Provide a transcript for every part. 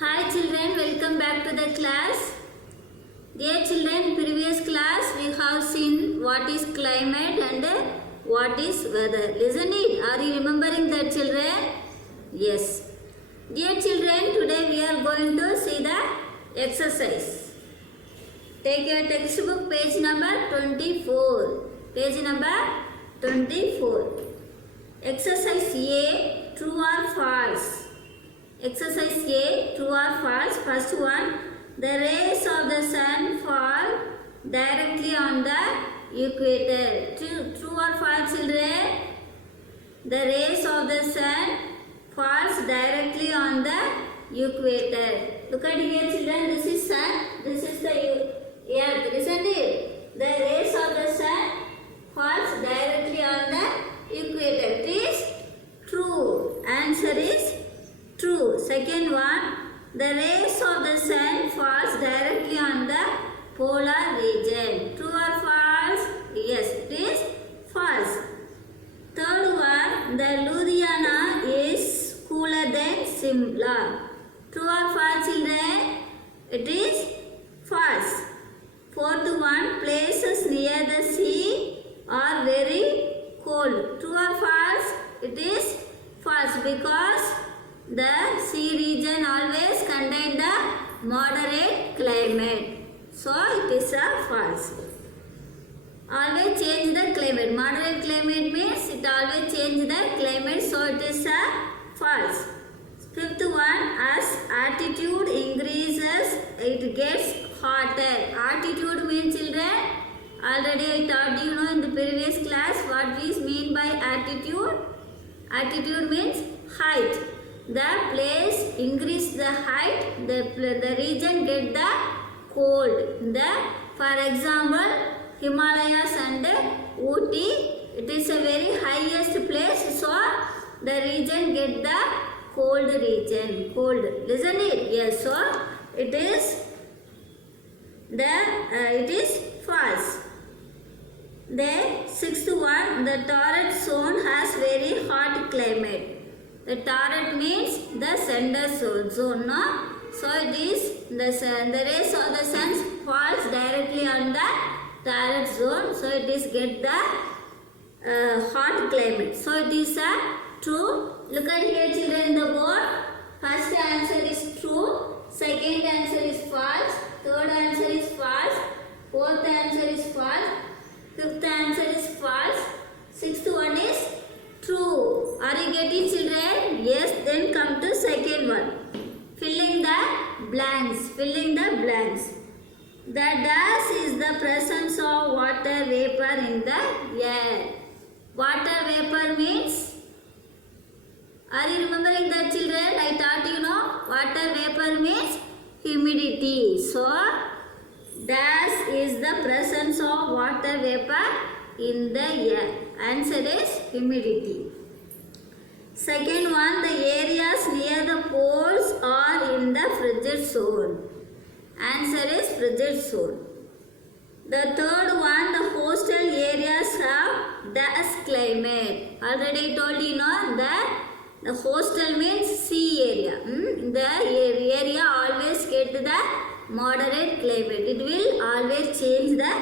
Hi children, welcome back to the class. Dear children, previous class we have seen what is climate and what is weather. Listen it. Are you remembering that children? Yes. Dear children, today we are going to see the exercise. Take your textbook page number 24. Page number 24. Exercise A, true or false? Exercise A, true or false? First one, the rays of the sun fall directly on the equator. True or false, children? The rays of the sun falls directly on the equator. Look at here, children. This is sun. This is the earth. Isn't it? The rays of the sun falls directly on the equator. It is true. Answer is true. Second one, the rays of the sun falls directly on the polar region. True or false? Yes, it is false. Third one, the Ludhiana is cooler than Simla. True or false, children? It is false. Fourth one, places near the sea are very cold. True or false? It is false because the sea region always contain the moderate climate. So it is a false. Always change the climate. Moderate climate means it always change the climate. So it is a false. Fifth one, as altitude increases, it gets hotter. Altitude means, children, already I taught you in the previous class what we mean by altitude. Altitude means height. The place increase the height, the region get the cold. For example, Himalayas and Ooty, it is a very highest place, so the region get the cold region. Cold, listen it. Yes, so it is false. The sixth one, the torrid zone has very hot climate. The torrid means the center zone, no? So it is the rays of the sun falls directly on the torrid zone. So it is get the hot climate. So it is true. Look at here, children, in the board. First answer is true. Second answer is false. Third answer is false. Fourth answer is false. Fifth answer is false. Sixth one is true. Are you getting, children? Yes. Then come to second one. Filling the blanks. Filling the blanks. The dash is the presence of water vapor in the air. Water vapor means, are you remembering that, children? I taught you, water vapor means humidity. So, dash is the presence of water vapor in the air. Answer is humidity. Second one, the areas near the poles are in the frigid zone. Answer is frigid zone. The third one, the coastal areas have dash climate. Already told you, that the coastal means sea area. The area always get the moderate climate. It will always change the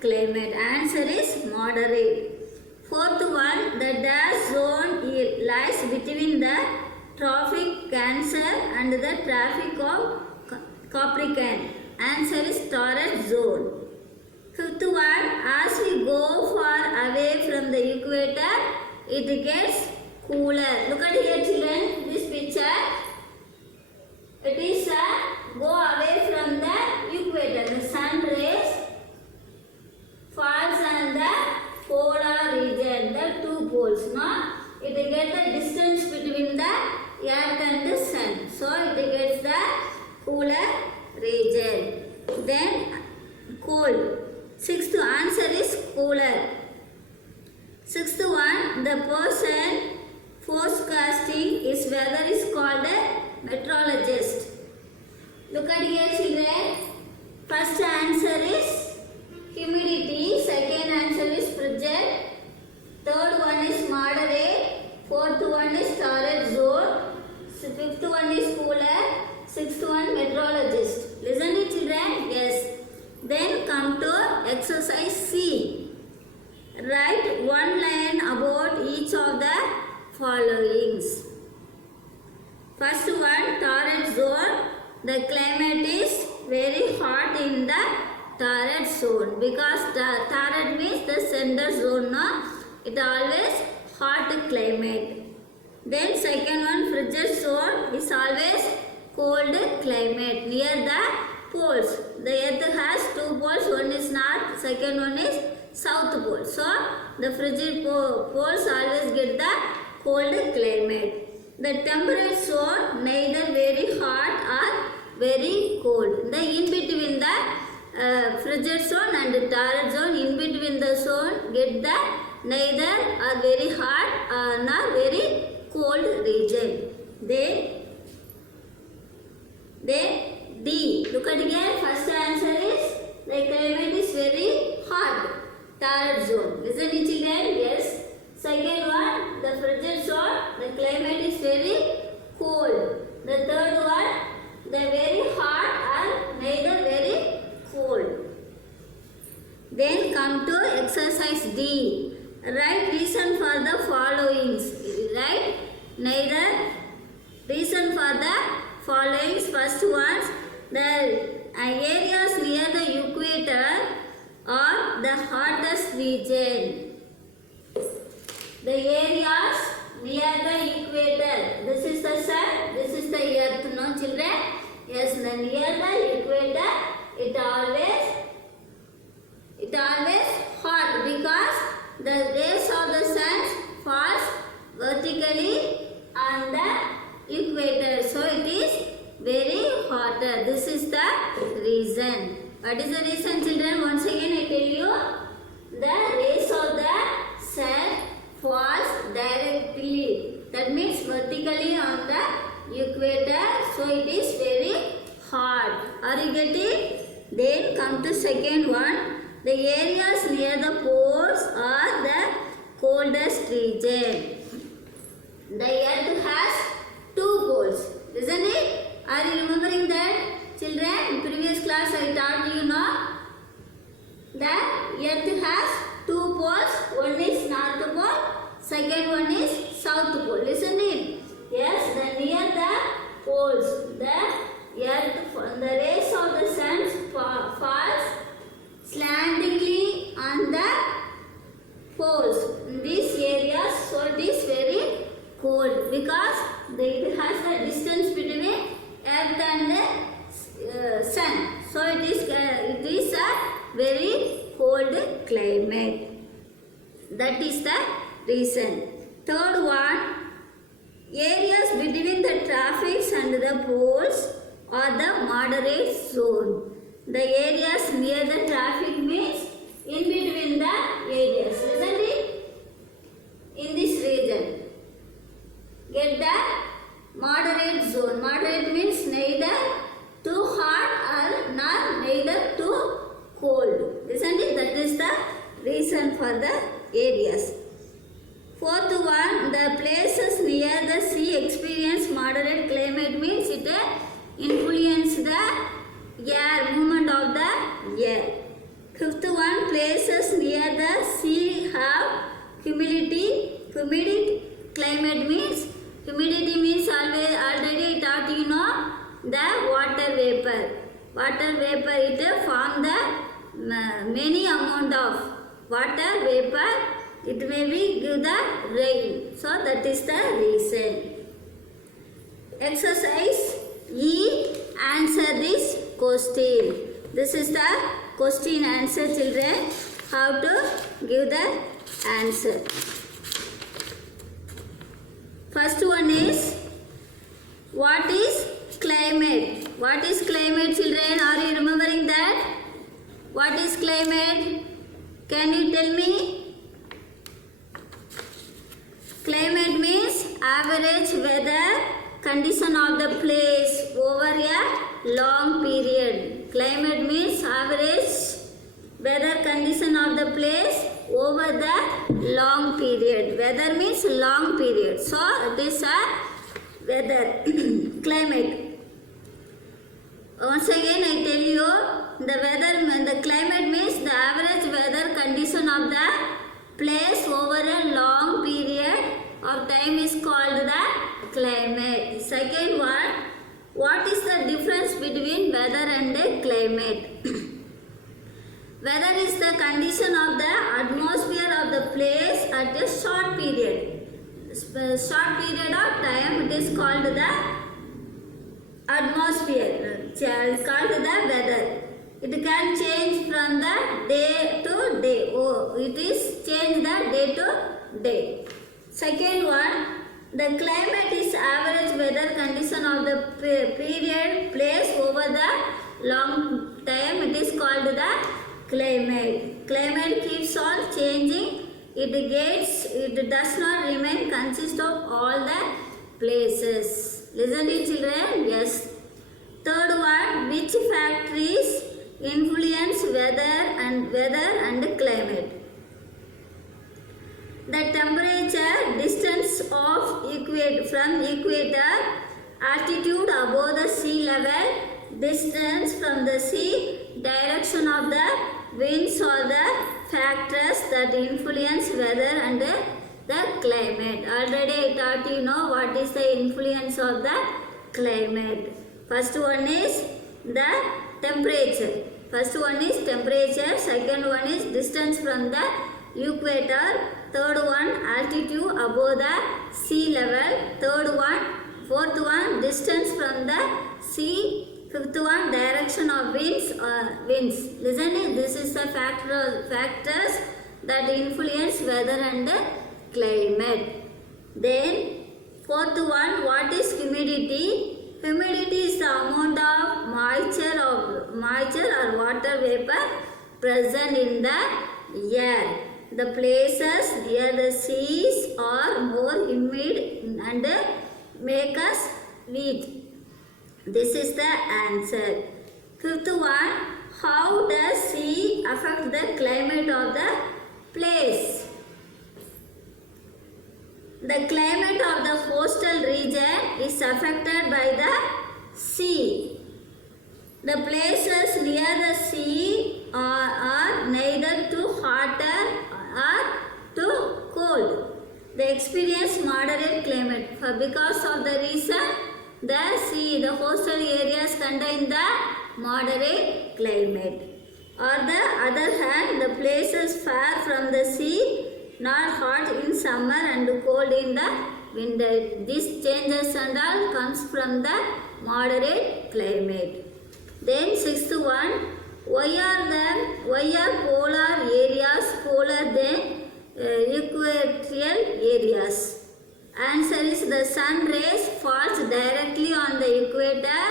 climate. Answer is moderate. Fourth one, the dash zone lies between the tropic Cancer and the tropic of Capricorn. Answer is torrid zone. Fifth one, as we go far away from the equator, it gets cooler. Look at here, children, this picture. It is go away from the equator. The sun rays falls on the polar region, the two poles. No? It gets the distance between the earth and the sun. So it gets the cooler region. Then cold. Sixth answer is cooler. Sixth one, the person forecasting is weather is called a meteorologist. Look at here, children. First answer is humidity. Second answer is frigid. Third one is moderate. Fourth one is torrid zone. Fifth one is cooler. Sixth one, meteorologist. Listen it, children. Yes. Then come to exercise C. Write one line about each of the followings. First one, torrid zone. The climate is very hot in the torrid zone because the torrid means the center zone. No? It always hot climate. Then second one, frigid zone is always cold climate near the poles. The earth has two poles. One is north, second one is south pole. So the frigid poles always get the cold climate. The temperate zone neither very hot or very cold. The in between the frigid zone and the torrid zone, in between the zone get the neither or very hot nor very cold region. Then D. Look at again. First answer is the climate is very hot. Torrid zone. Listen it children. Yes. Second one, the frigid zone. The climate is very cold. The third one, the very hot or neither very cold. Then come to exercise D. Write reason for the followings. Right? Neither reason for the followings. First ones, the areas near the equator are the hottest region. The areas near the equator. This is the sun. This is the earth. No children? Yes. The near the equator, it always hot because the rays of the sun falls vertically on the equator. So it is very hotter. This is the reason. What is the reason children? Once again I tell you. The rays of the sun falls directly. That means vertically on the equator. So it is very hot. Are you getting? Then come to second one. The areas near the poles are the coldest region. The earth has two poles. Isn't it? Are you remembering that? Children, in previous class I taught you now. The earth has two poles. One is north pole. Second one is south pole. Listen it. Yes, the near the poles, the earth, the rays of the sun falls slantingly on the poles in these areas. So it is very cold because it has a distance between earth and the sun. So it is a very cold climate. That is the reason. Third one, areas between the traffics and the poles are the moderate zone. The areas near the traffic means in between the areas. Isn't it? In this region. Get the moderate zone. Moderate means neither too hot or not neither too cold. Isn't it? That is the reason for the areas. Fourth one, the places near the sea experience moderate climate means it influence the air, movement of the air. Fifth one, places near the sea have humid climate means already taught you know the water vapor. Water vapor it form the many amount of water vapor. It may be give the rain. So that is the reason. Exercise E. Answer this question. This is the question answer children. How to give the answer. First one is what is climate? What is climate children? Are you remembering that? What is climate? Can you tell me? Climate means average weather condition of the place over a long period. Climate means average weather condition of the place over the long period. Weather means long period. So this is weather climate. Once again I tell you, the climate means the average weather condition of the place over a long period of time is called the climate. Second one, what is the difference between weather and climate? Weather is the condition of the atmosphere of the place at a short period. Short period of time, it is called the atmosphere. It's called the weather. It can change from the day to day. It is change the day to day. Second one, the climate is average weather condition of the period, place over the long time. It is called the climate. Climate keeps on changing. It does not remain consist of all the places. Listen to children. Yes. Third one, which factors influence weather and climate? The temperature, distance of from equator, altitude above the sea level, distance from the sea, direction of the winds are the factors that influence weather and the climate. Already I taught you know what is the influence of the climate. First one is the temperature. First one is temperature. Second one is distance from the equator. Third one, altitude above the sea level. Fourth one, distance from the sea. Fifth one, direction of winds. Listen, this is the factors that influence weather and climate. Then fourth one, what is humidity? Humidity is the amount of moisture or water vapor present in the air. The places near the seas are more humid and make us wet. This is the answer. Fifth one, how does sea affect the climate of the place? The climate of the coastal region is affected by the sea. The places near the sea are neither too hot or too cold. They experience moderate climate. Because of the reason, the coastal areas contain the moderate climate. On the other hand, the places far from the sea, not hot in summer and cold in the winter. These changes and all comes from the moderate climate. Then sixth one, why are polar areas cooler than equatorial areas? Answer is the sun rays falls directly on the equator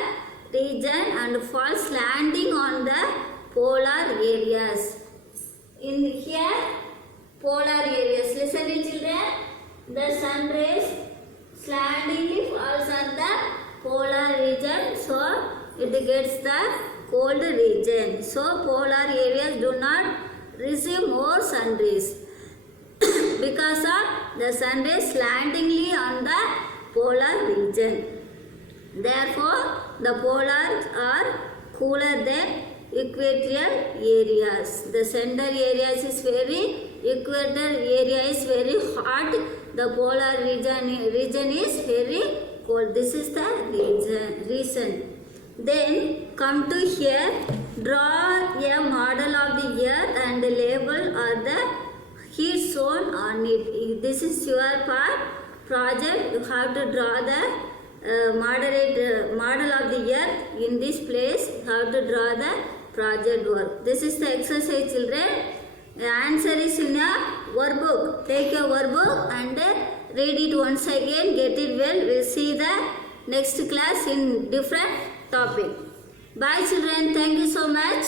region and falls landing on the polar areas. In here, polar areas. Listen to children. The sun rays slantingly falls on the polar region, so it gets the cold region. So polar areas do not receive more sun rays because of the sun rays slantingly on the polar region. Therefore, the polars are cooler than equatorial areas. The center areas is equator area is very hot. The polar region is very cold. This is the reason. Then come to here, draw a model of the earth and label or the heat zone on it. This is your project. You have to draw the model of the earth in this place. You have to draw the project work. This is the exercise, children. The answer is in a workbook. Take a workbook and read it once again. Get it well. We'll see the next class in different topic. Bye children. Thank you so much.